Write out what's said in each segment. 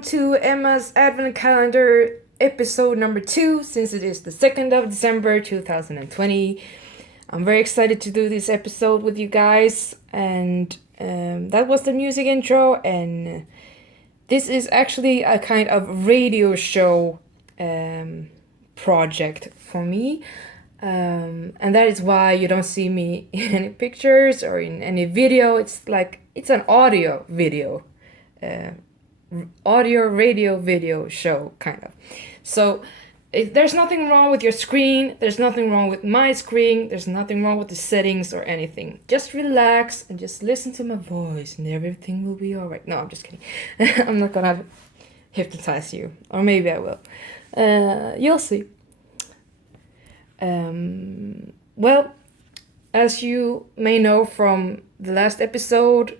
welcome to Emma's Advent Calendar episode number 2, since it is the 2nd of December 2020. I'm very excited to do this episode with you guys, and that was the music intro, and this is actually a kind of radio show project for me. And that is why you don't see me in any pictures or in any video. It's an audio video, audio radio video show kind of. So there's nothing wrong with your screen, there's nothing wrong with my screen, there's nothing wrong with the settings or anything. Just relax and just listen to my voice and everything will be alright. No, I'm just kidding. I'm not gonna hypnotize you, or maybe I will. You'll see. Well, as you may know from the last episode,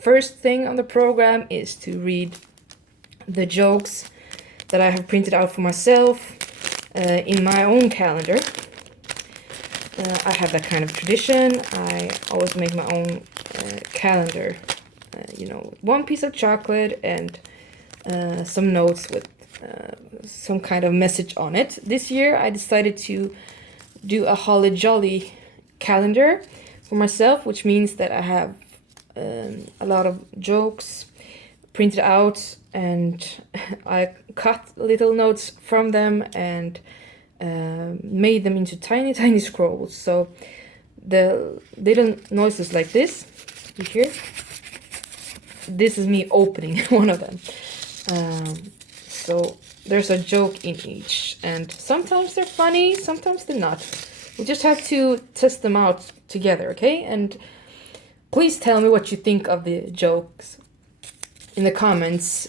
first thing on the program is to read the jokes that I have printed out for myself in my own calendar. I have that kind of tradition. I always make my own calendar, one piece of chocolate and some notes with some kind of message on it. This year I decided to do a holly jolly calendar for myself, which means that I have a lot of jokes printed out, and I cut little notes from them and made them into tiny scrolls. So the little noises like this, you hear? This is me opening one of them. So there's a joke in each, and sometimes they're funny, sometimes they're not. We just have to test them out together, okay? And please tell me what you think of the jokes in the comments.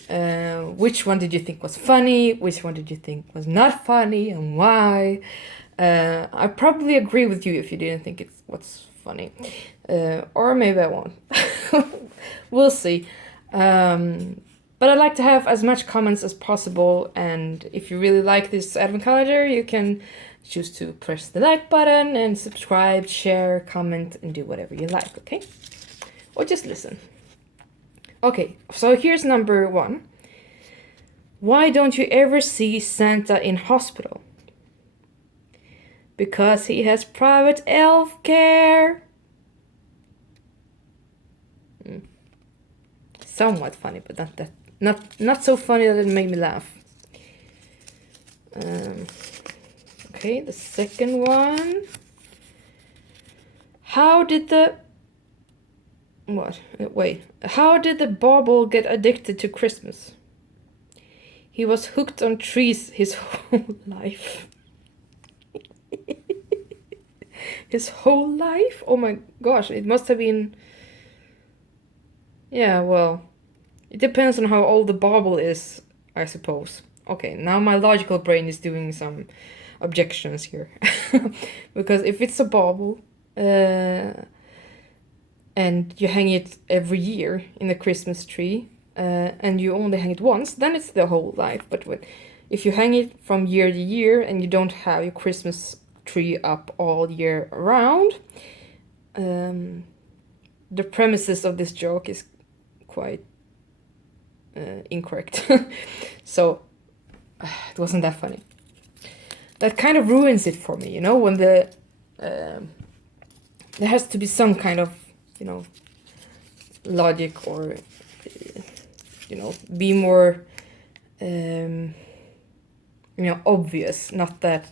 Which one did you think was funny? Which one did you think was not funny, and why? I probably agree with you if you didn't think it was funny. Or maybe I won't. We'll see. But I'd like to have as much comments as possible, and if you really like this advent calendar, you can choose to press the like button and subscribe, share, comment, and do whatever you like, okay? Or just listen. Okay, so here's number 1. Why don't you ever see Santa in hospital? Because he has private elf care. Somewhat funny, but not so funny that it made me laugh. Okay, the second one. How did the bauble get addicted to Christmas? He was hooked on trees his whole life. His whole life? Oh my gosh, it must have been... Yeah, well, it depends on how old the bauble is, I suppose. Okay, now my logical brain is doing some objections here. Because if it's a bauble, and you hang it every year in the Christmas tree, and you only hang it once, then it's the whole life. But if you hang it from year to year and you don't have your Christmas tree up all year round, the premises of this joke is quite incorrect. So it wasn't that funny. That kind of ruins it for me, when there has to be some kind of logic, or be more obvious. Not that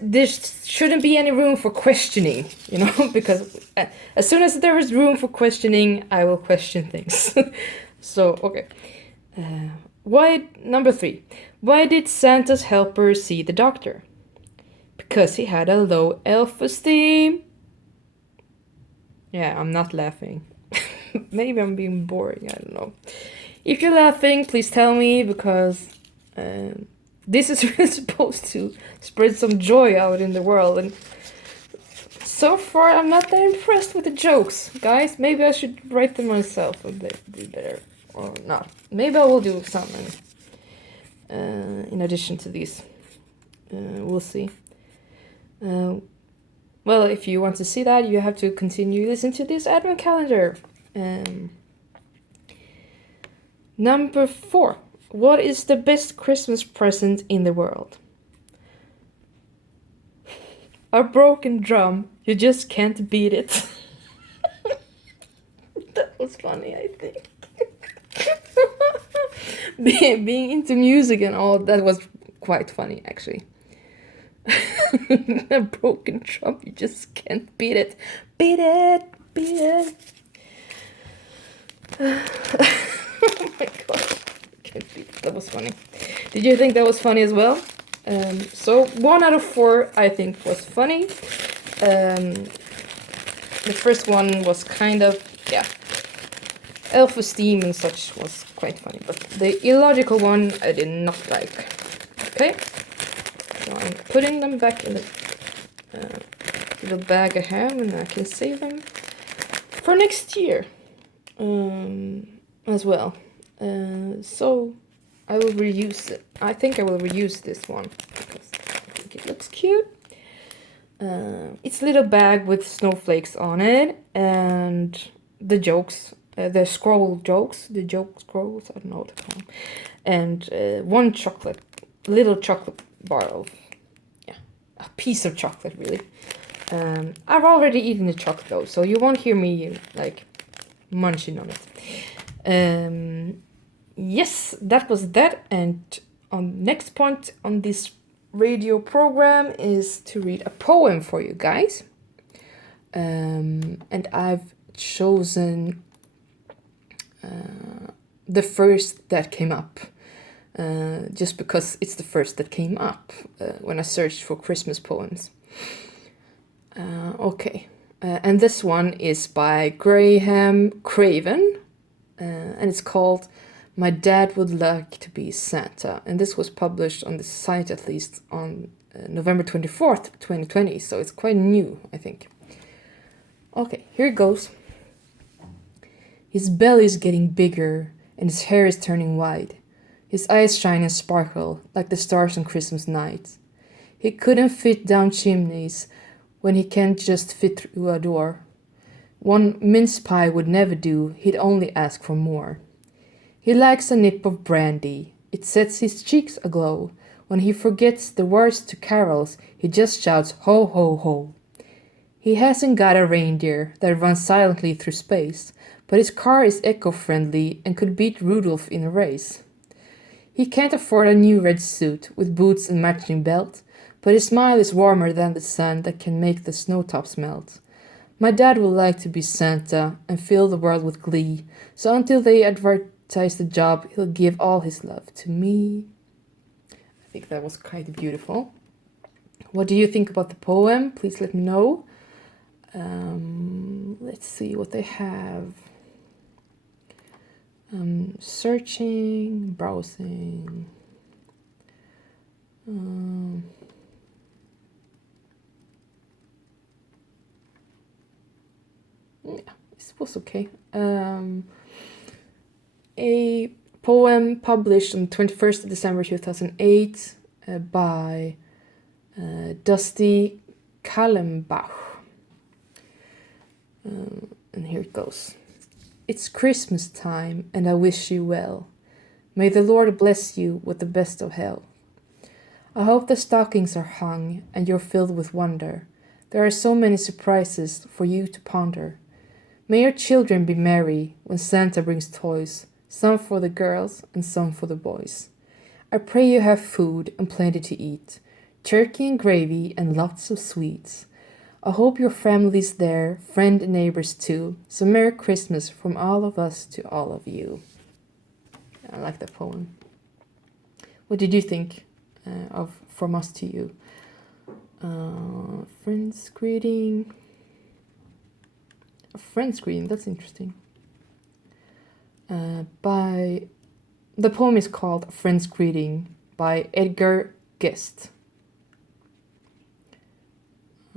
there shouldn't be any room for questioning, because as soon as there is room for questioning, I will question things. So okay, number 3, why did Santa's helper see the doctor? Because he had a low self-esteem. Yeah, I'm not laughing. Maybe I'm being boring, I don't know. If you're laughing, please tell me, because this is really supposed to spread some joy out in the world, and so far I'm not that impressed with the jokes, guys. Maybe I should write them myself a bit better, or not. Maybe I will do some in addition to these. We'll see. Well, if you want to see that, you have to continue listening to this advent calendar. Number 4. What is the best Christmas present in the world? A broken drum. You just can't beat it. That was funny, I think. Being into music and all, that was quite funny, actually. A broken drum, you just can't beat it. Beat it, beat it. Oh my god, can't beat it. That was funny. Did you think that was funny as well? So 1 out of 4 I think was funny. The first one was kind of, yeah, self-esteem and such was quite funny, but the illogical one I did not like. Okay, so I'm putting them back in the little bag I have, and I can save them for next year as well. So I will reuse it. I think I will reuse this one because I think it looks cute. It's a little bag with snowflakes on it, and the jokes, the scroll jokes, the joke scrolls, I don't know what to call them, and one chocolate, little chocolate bar of, yeah, a piece of chocolate really. I've already eaten the chocolate though, so you won't hear me like munching on it. Yes, that was that, and on next point on this radio program is to read a poem for you guys. And I've chosen the first that came up, just because it's the first that came up when I searched for Christmas poems. Okay, and this one is by Graham Craven, and it's called My Dad Would Like to Be Santa, and this was published on the site at least on November 24th, 2020, so it's quite new, I think. Okay, here it goes. His belly's getting bigger, and his hair is turning white. His eyes shine and sparkle like the stars on Christmas night. He couldn't fit down chimneys when he can't just fit through a door. One mince pie would never do, he'd only ask for more. He likes a nip of brandy, it sets his cheeks aglow. When he forgets the words to carols, he just shouts, ho, ho, ho. He hasn't got a reindeer that runs silently through space, but his car is eco-friendly and could beat Rudolph in a race. He can't afford a new red suit with boots and matching belt, but his smile is warmer than the sun that can make the snowtops melt. My dad would like to be Santa and fill the world with glee, so until they advertise the job, he'll give all his love to me. I think that was quite beautiful. What do you think about the poem? Please let me know. Let's see what they have. Searching, browsing. Yeah, it was okay. A poem published on 21st of December 2008 by Dusty Kallenbach. And here it goes. It's Christmas time, and I wish you well. May the Lord bless you with the best of health. I hope the stockings are hung, and you're filled with wonder. There are so many surprises for you to ponder. May your children be merry when Santa brings toys, some for the girls and some for the boys. I pray you have food and plenty to eat, turkey and gravy and lots of sweets. I hope your family's there, friend and neighbors too. So Merry Christmas from all of us to all of you. I like that poem. What did you think of From Us to You? Friends greeting. A friend's greeting, that's interesting. The poem is called Friend's Greeting by Edgar Guest.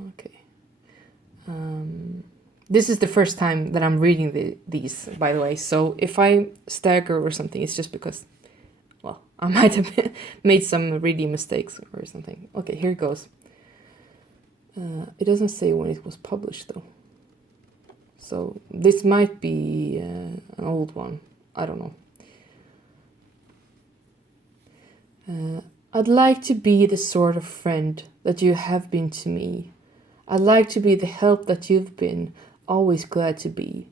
Okay. This is the first time that I'm reading these, by the way, so if I stagger or something, it's just because, well, I might have made some reading mistakes or something. Okay, here it goes. It doesn't say when it was published, though. So this might be an old one. I don't know. I'd like to be the sort of friend that you have been to me. I'd like to be the help that you've been, always glad to be.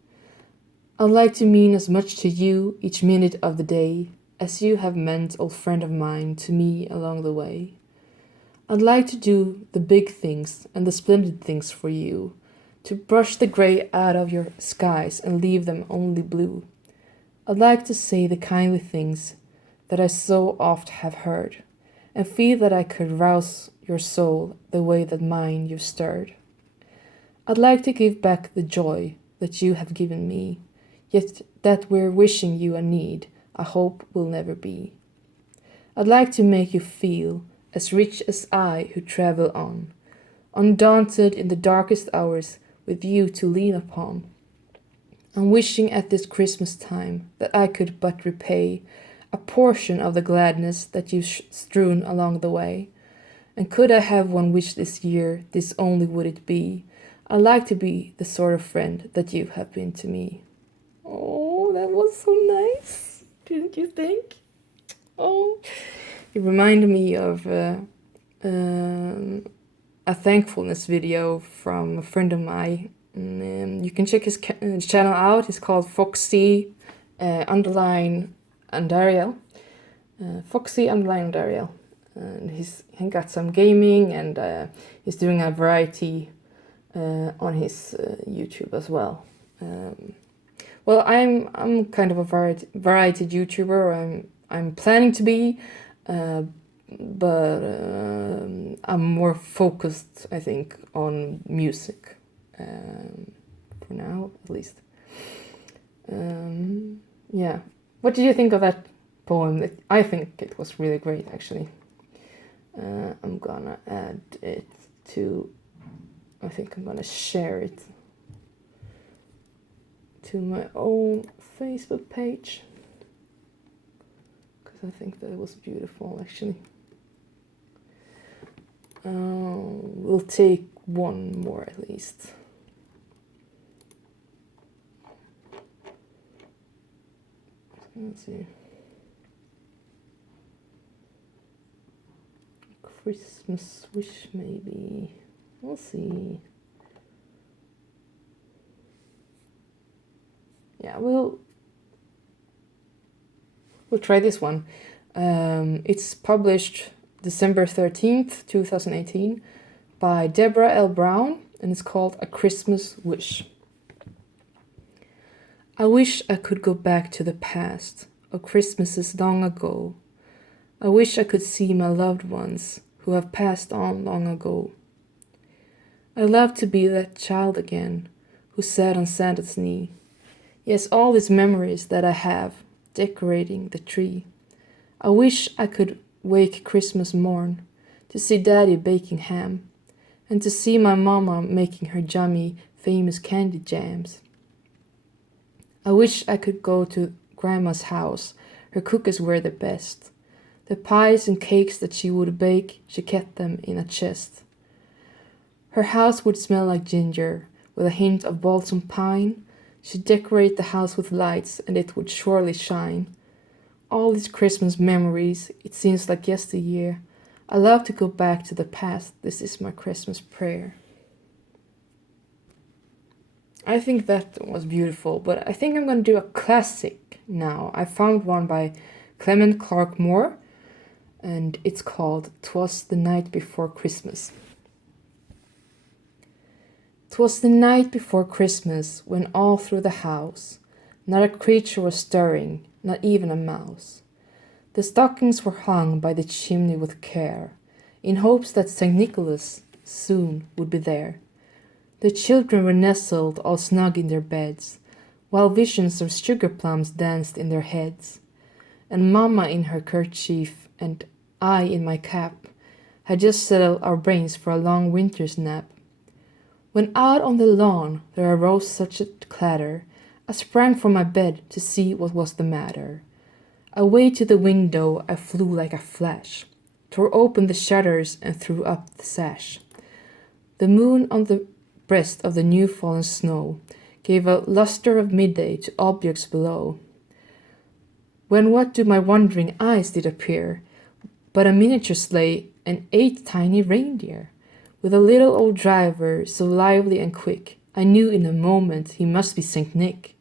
I'd like to mean as much to you each minute of the day as you have meant, old friend of mine, to me along the way. I'd like to do the big things and the splendid things for you, to brush the gray out of your skies and leave them only blue. I'd like to say the kindly things that I so oft have heard, and feel that I could rouse your soul the way that mine you've stirred. I'd like to give back the joy that you have given me, yet that we're wishing you a need, I hope will never be. I'd like to make you feel as rich as I who travel on, undaunted in the darkest hours with you to lean upon. I'm wishing at this Christmas time that I could but repay a portion of the gladness that you've strewn along the way. And could I have one wish this year, this only would it be. I'd like to be the sort of friend that you have been to me. Oh, that was so nice, didn't you think? Oh, it reminded me of a thankfulness video from a friend of mine. You can check his channel out. It's called Foxy underline Andariel. Foxy underline Andariel. And he got some gaming, and he's doing a variety on his YouTube as well. Well, I'm kind of a variety YouTuber. I'm planning to be, but I'm more focused, I think, on music for now, at least. Yeah. What did you think of that poem? I think it was really great, actually. I'm gonna add it to. I think I'm gonna share it to my own Facebook page, because I think that it was beautiful, actually. We'll take one more at least. Let's see. Christmas wish, maybe. We'll see. Yeah, we'll try this one. It's published December 13th, 2018 by Deborah L. Brown, and it's called A Christmas Wish. I wish I could go back to the past of Christmases long ago. I wish I could see my loved ones who have passed on long ago. I love to be that child again who sat on Santa's knee. Yes, all these memories that I have decorating the tree. I wish I could wake Christmas morn to see Daddy baking ham, and to see my mama making her yummy, famous candy jams. I wish I could go to Grandma's house, her cookies were the best. The pies and cakes that she would bake, she kept them in a chest. Her house would smell like ginger, with a hint of balsam pine. She'd decorate the house with lights, and it would surely shine. All these Christmas memories, it seems like yesteryear. I love to go back to the past, this is my Christmas prayer. I think that was beautiful, but I think I'm going to do a classic now. I found one by Clement Clark Moore, and it's called 'Twas the Night Before Christmas. 'Twas the night before Christmas, when all through the house not a creature was stirring, not even a mouse. The stockings were hung by the chimney with care, in hopes that St. Nicholas soon would be there. The children were nestled all snug in their beds, while visions of sugar plums danced in their heads. And Mamma in her kerchief, and I in my cap, had just settled our brains for a long winter's nap. When out on the lawn there arose such a clatter, I sprang from my bed to see what was the matter. Away to the window I flew like a flash, tore open the shutters and threw up the sash. The moon on the breast of the new fallen snow gave a lustre of midday to objects below. When what to my wondering eyes did appear but a miniature sleigh and 8 tiny reindeer. With a little old driver, so lively and quick, I knew in a moment he must be Saint Nick.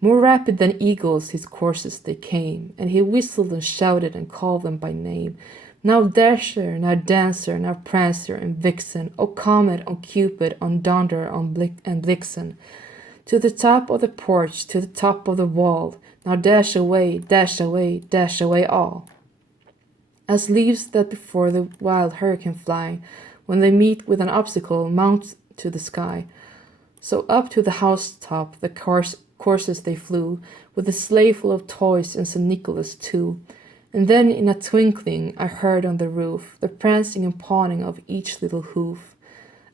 More rapid than eagles his courses they came, and he whistled and shouted and called them by name. Now Dasher, now Dancer, now Prancer and Vixen, O Comet, on Cupid, on Donder, on and Vixen. To the top of the porch, to the top of the wall, now dash away, dash away, dash away all. As leaves that before the wild hurricane fly, when they meet with an obstacle, mount to the sky. So up to the housetop the courses they flew, with a sleigh full of toys and St. Nicholas too. And then in a twinkling I heard on the roof the prancing and pawing of each little hoof.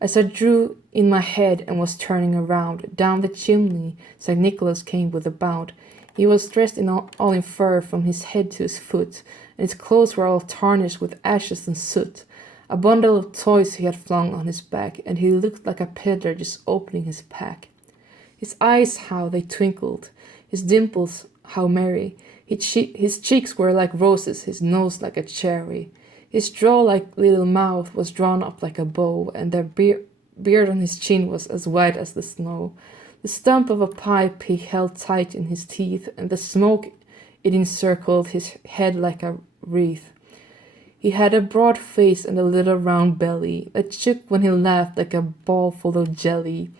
As I drew in my head and was turning around, down the chimney St. Nicholas came with a bound. He was dressed all in fur from his head to his foot, and his clothes were all tarnished with ashes and soot. A bundle of toys he had flung on his back, and he looked like a peddler just opening his pack. His eyes, how they twinkled, his dimples, how merry. His cheeks were like roses, his nose like a cherry. His jaw-like little mouth was drawn up like a bow, and the beard on his chin was as white as the snow. The stump of a pipe he held tight in his teeth, and the smoke it encircled his head like a wreath. He had a broad face and a little round belly that shook when he laughed like a ball full of jelly.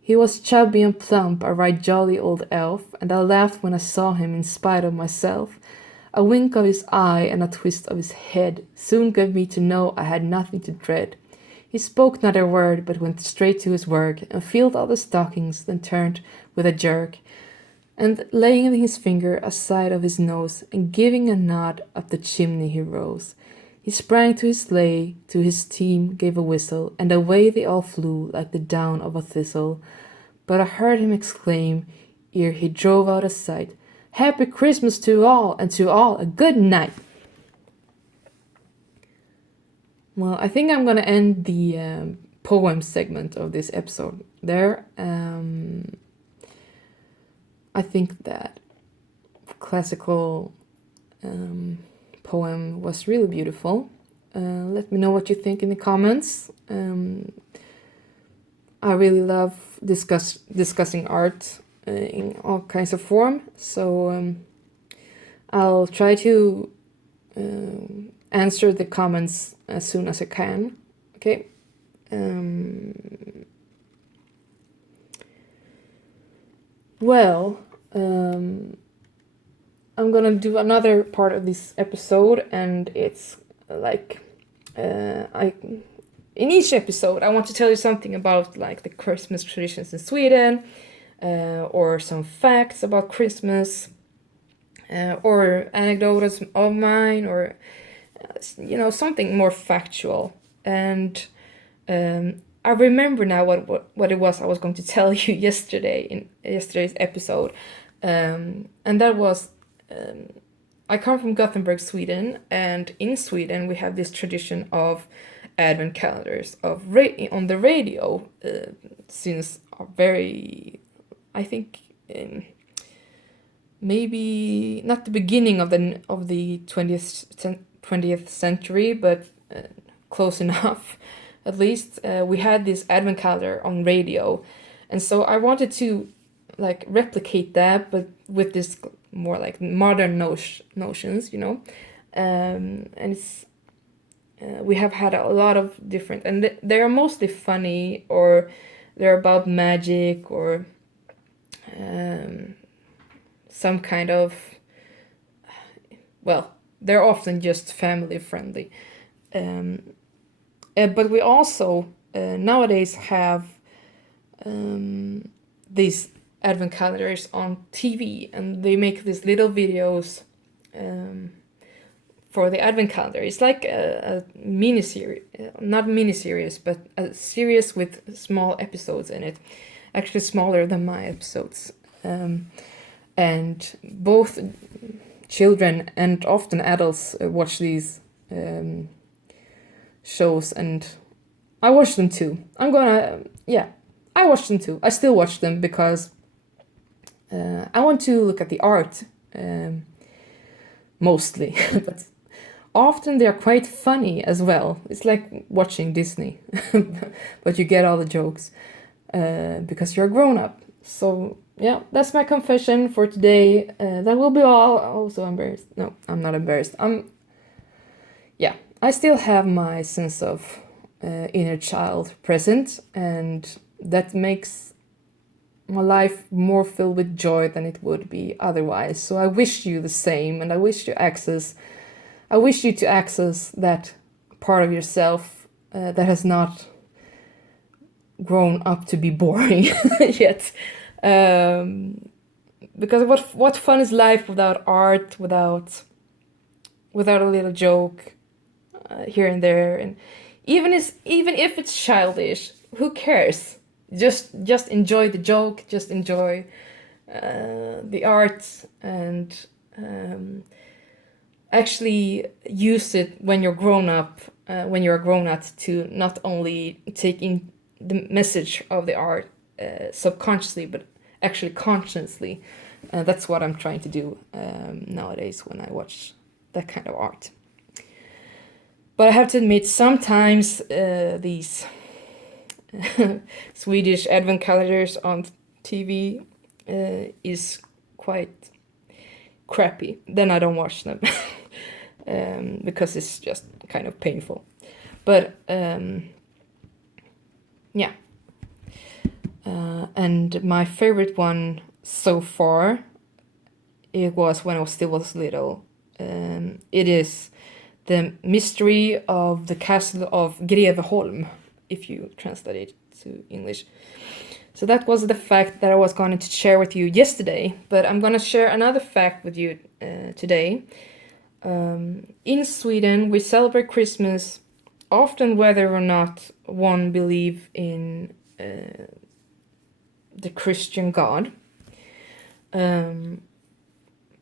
He was chubby and plump, a right jolly old elf, and I laughed when I saw him in spite of myself. A wink of his eye and a twist of his head soon gave me to know I had nothing to dread. He spoke not a word, but went straight to his work, and filled all the stockings, then turned with a jerk, and laying his finger aside of his nose, and giving a nod up the chimney he rose. He sprang to his sleigh, to his team gave a whistle, and away they all flew like the down of a thistle. But I heard him exclaim, ere he drove out of sight, "Happy Christmas to all, and to all a good night." Well, I think I'm gonna end the poem segment of this episode there. I think that classical poem was really beautiful. Let me know what you think in the comments. I really love discussing art in all kinds of form, so I'll try to answer the comments as soon as I can. Okay. Well, I'm gonna do another part of this episode, and it's like in each episode I want to tell you something about like the Christmas traditions in Sweden, or some facts about Christmas, or anecdotes of mine, or something more factual. And I remember now what it was I was going to tell you yesterday in yesterday's episode, and that was I come from Gothenburg, Sweden, and in Sweden we have this tradition of advent calendars on the radio since very, I think, maybe not the beginning of the 20th century, but close enough. At least we had this advent calendar on radio, and so I wanted to like replicate that, but with this more like modern notions, and it's we have had a lot of different, and they are mostly funny, or they're about magic, or some kind of, well, they're often just family friendly. But we also nowadays have these advent calendars on TV, and they make these little videos for the advent calendar. It's like a mini-series, not mini-series, but a series with small episodes in it, actually smaller than my episodes. And both children and often adults watch these shows, and I watch them too. I watch them too. I still watch them because I want to look at the art, mostly, but often they're quite funny as well. It's like watching Disney, but you get all the jokes because you're a grown-up. So yeah, that's my confession for today. That will be all. I'm so embarrassed. No, I'm not embarrassed. Yeah, I still have my sense of inner child present, and that makes my life more filled with joy than it would be otherwise. So I wish you the same, and I wish you to access that part of yourself that has not grown up to be boring yet. Because what fun is life without art, without a little joke here and there, and even if it's childish, who cares? Just enjoy the joke, just enjoy the art, and actually use it when you're grown up, to not only take in the message of the art subconsciously, but actually consciously. That's what I'm trying to do nowadays when I watch that kind of art. But I have to admit, sometimes these Swedish advent calendars on TV is quite crappy. Then I don't watch them because it's just kind of painful. But yeah. And my favorite one so far, it was when I still was little. It is The Mystery of the Castle of Greveholm, if you translate it to English. So that was the fact that I was going to share with you yesterday, but I'm going to share another fact with you today. In Sweden, we celebrate Christmas often whether or not one believe in the Christian God.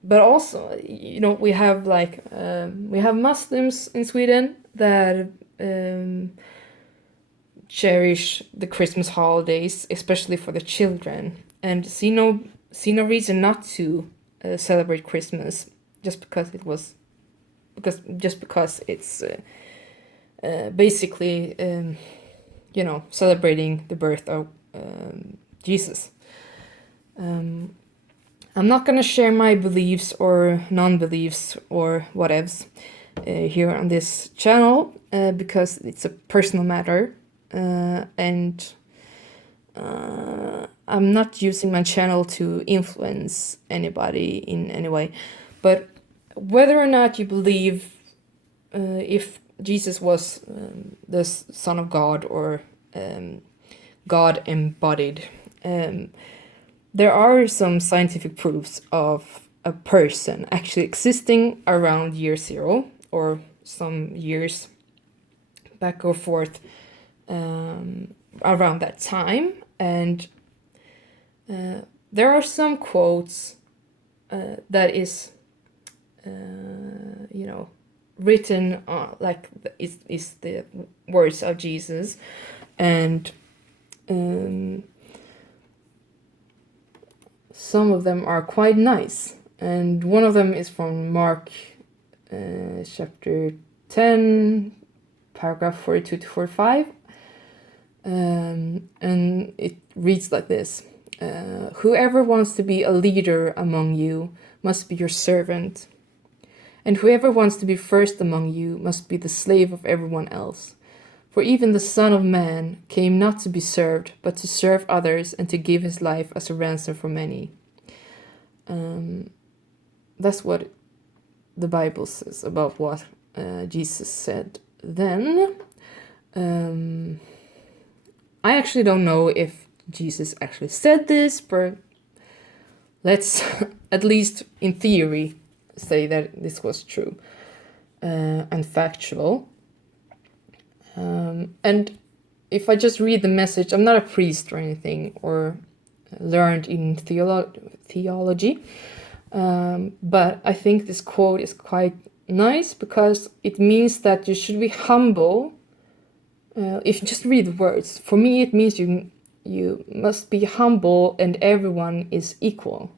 But also, we have we have Muslims in Sweden that cherish the Christmas holidays, especially for the children, and see no reason not to celebrate Christmas just because it's basically celebrating the birth of Jesus. I'm not gonna share my beliefs or non-beliefs or whatevs here on this channel because it's a personal matter, and I'm not using my channel to influence anybody in any way. But whether or not you believe if Jesus was the Son of God or God embodied, there are some scientific proofs of a person actually existing around year 0 or some years back or forth around that time. And there are some quotes that is written is the words of Jesus, and some of them are quite nice, and one of them is from Mark chapter 10 paragraph 42 to 45, and it reads like this: whoever wants to be a leader among you must be your servant, and whoever wants to be first among you must be the slave of everyone else. For even the Son of Man came not to be served, but to serve others and to give his life as a ransom for many. That's what the Bible says about what Jesus said then. I actually don't know if Jesus actually said this, but let's at least in theory say that this was true and factual. And if I just read the message, I'm not a priest or anything or learned in theology, but I think this quote is quite nice because it means that you should be humble. If you just read the words, for me it means you must be humble and everyone is equal.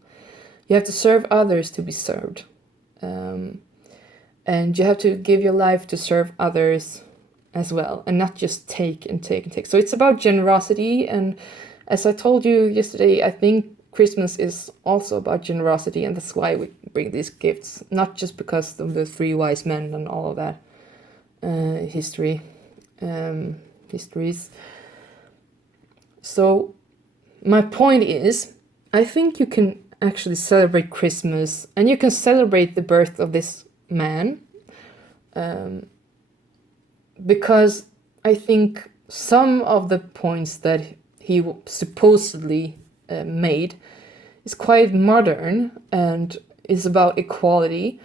You have to serve others to be served. and you have to give your life to serve others as well, and not just take and take and take. So it's about generosity, and as I told you yesterday, I think Christmas is also about generosity, and that's why we bring these gifts, not just because of the three wise men and all of that histories. So my point is, I think you can actually celebrate Christmas, and you can celebrate the birth of this man, because I think some of the points that he supposedly made is quite modern and is about equality.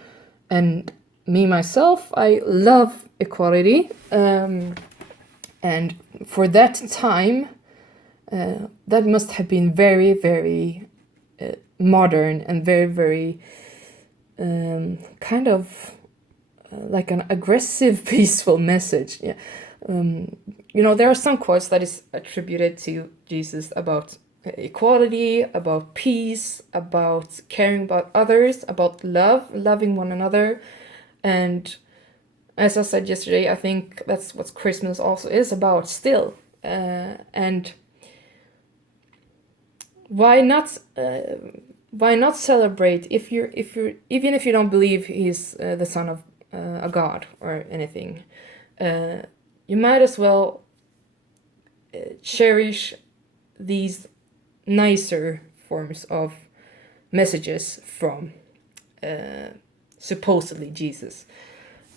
And me, myself, I love equality. And for that time, that must have been very, very modern and very, very kind of like an aggressive, peaceful message. Yeah. There are some quotes that is attributed to Jesus about equality, about peace, about caring about others, about loving one another. And as I said yesterday, I think that's what Christmas also is about still. And why not celebrate if you're even if you don't believe he's the son of a god or anything, you might as well cherish these nicer forms of messages from supposedly Jesus,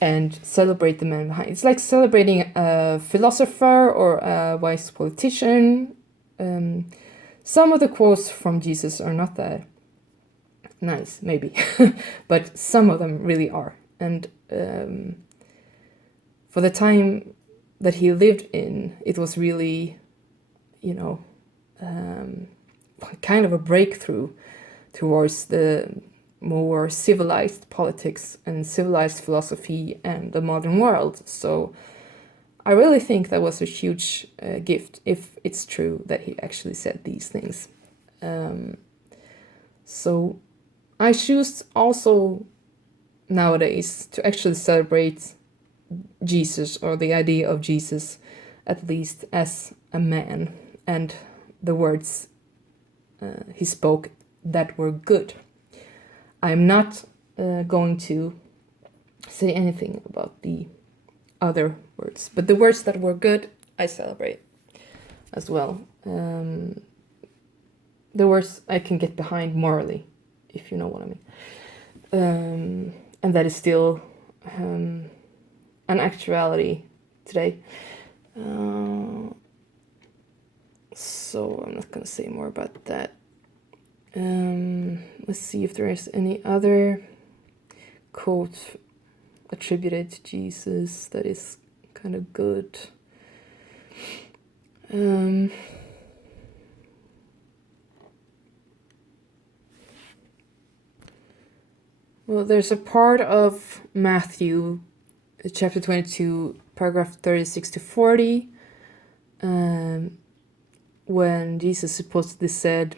and celebrate the man behind. It's like celebrating a philosopher or a wise politician. Some of the quotes from Jesus are not that nice, maybe, but some of them really are. And for the time that he lived in, it was really, kind of a breakthrough towards the more civilized politics and civilized philosophy and the modern world. So I really think that was a huge gift, if it's true that he actually said these things. So I choose also nowadays to actually celebrate Jesus, or the idea of Jesus, at least as a man, and the words he spoke that were good. I'm not going to say anything about the other words, but the words that were good, I celebrate as well. The words I can get behind morally, if you know what I mean. And that is still an actuality today. So I'm not going to say more about that. Let's see if there is any other quote attributed to Jesus that is kind of good. Well, there's a part of Matthew, chapter 22, paragraph 36 to 40, when Jesus supposedly said,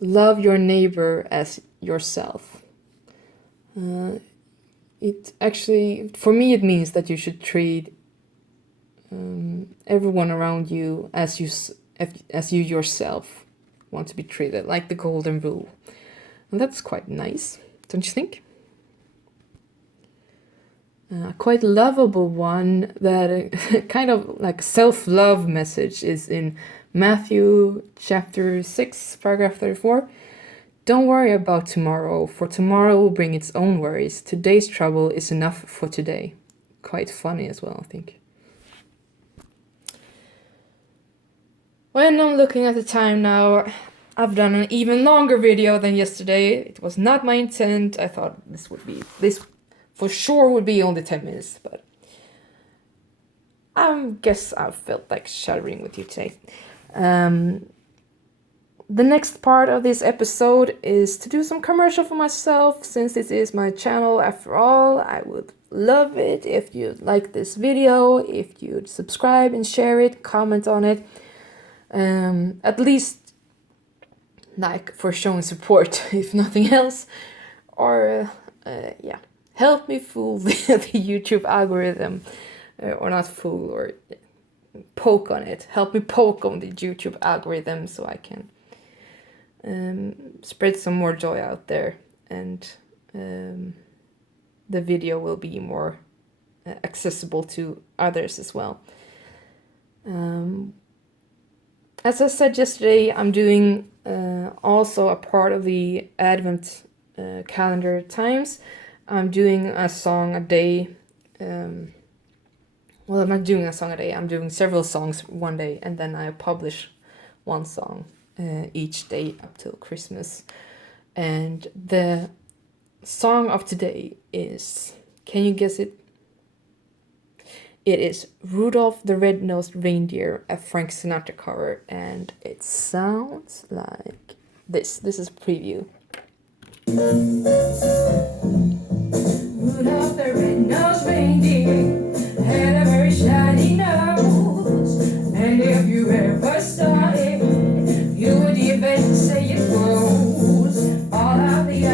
love your neighbor as yourself. It actually, for me, it means that you should treat everyone around you as you yourself want to be treated, like the golden rule. And that's quite nice, don't you think? Quite lovable one that kind of like self-love message is in Matthew chapter 6, paragraph 34. Don't worry about tomorrow, for tomorrow will bring its own worries. Today's trouble is enough for today. Quite funny as well, I think. When I'm looking at the time now, I've done an even longer video than yesterday. It was not my intent. I thought this for sure would be only 10 minutes, but I guess I felt like sharing with you today. The next part of this episode is to do some commercial for myself, since this is my channel after all. I would love it if you'd like this video, if you'd subscribe and share it, comment on it. At least like for showing support, if nothing else, or yeah, help me fool the YouTube algorithm, or not fool, or poke on it. Help me poke on the YouTube algorithm so I can spread some more joy out there, and the video will be more accessible to others as well. As I said yesterday, I'm doing also a part of the Advent calendar times. I'm doing a song a day. Well, I'm not doing a song a day. I'm doing several songs one day, and then I publish one song each day up till Christmas. And the song of today is, can you guess it? It is Rudolph the Red-Nosed Reindeer, a Frank Sinatra cover, and it sounds like this. This is a preview. Rudolph the Red-Nosed Reindeer had a very shiny nose, and if you ever saw it, you would even say it grows all of the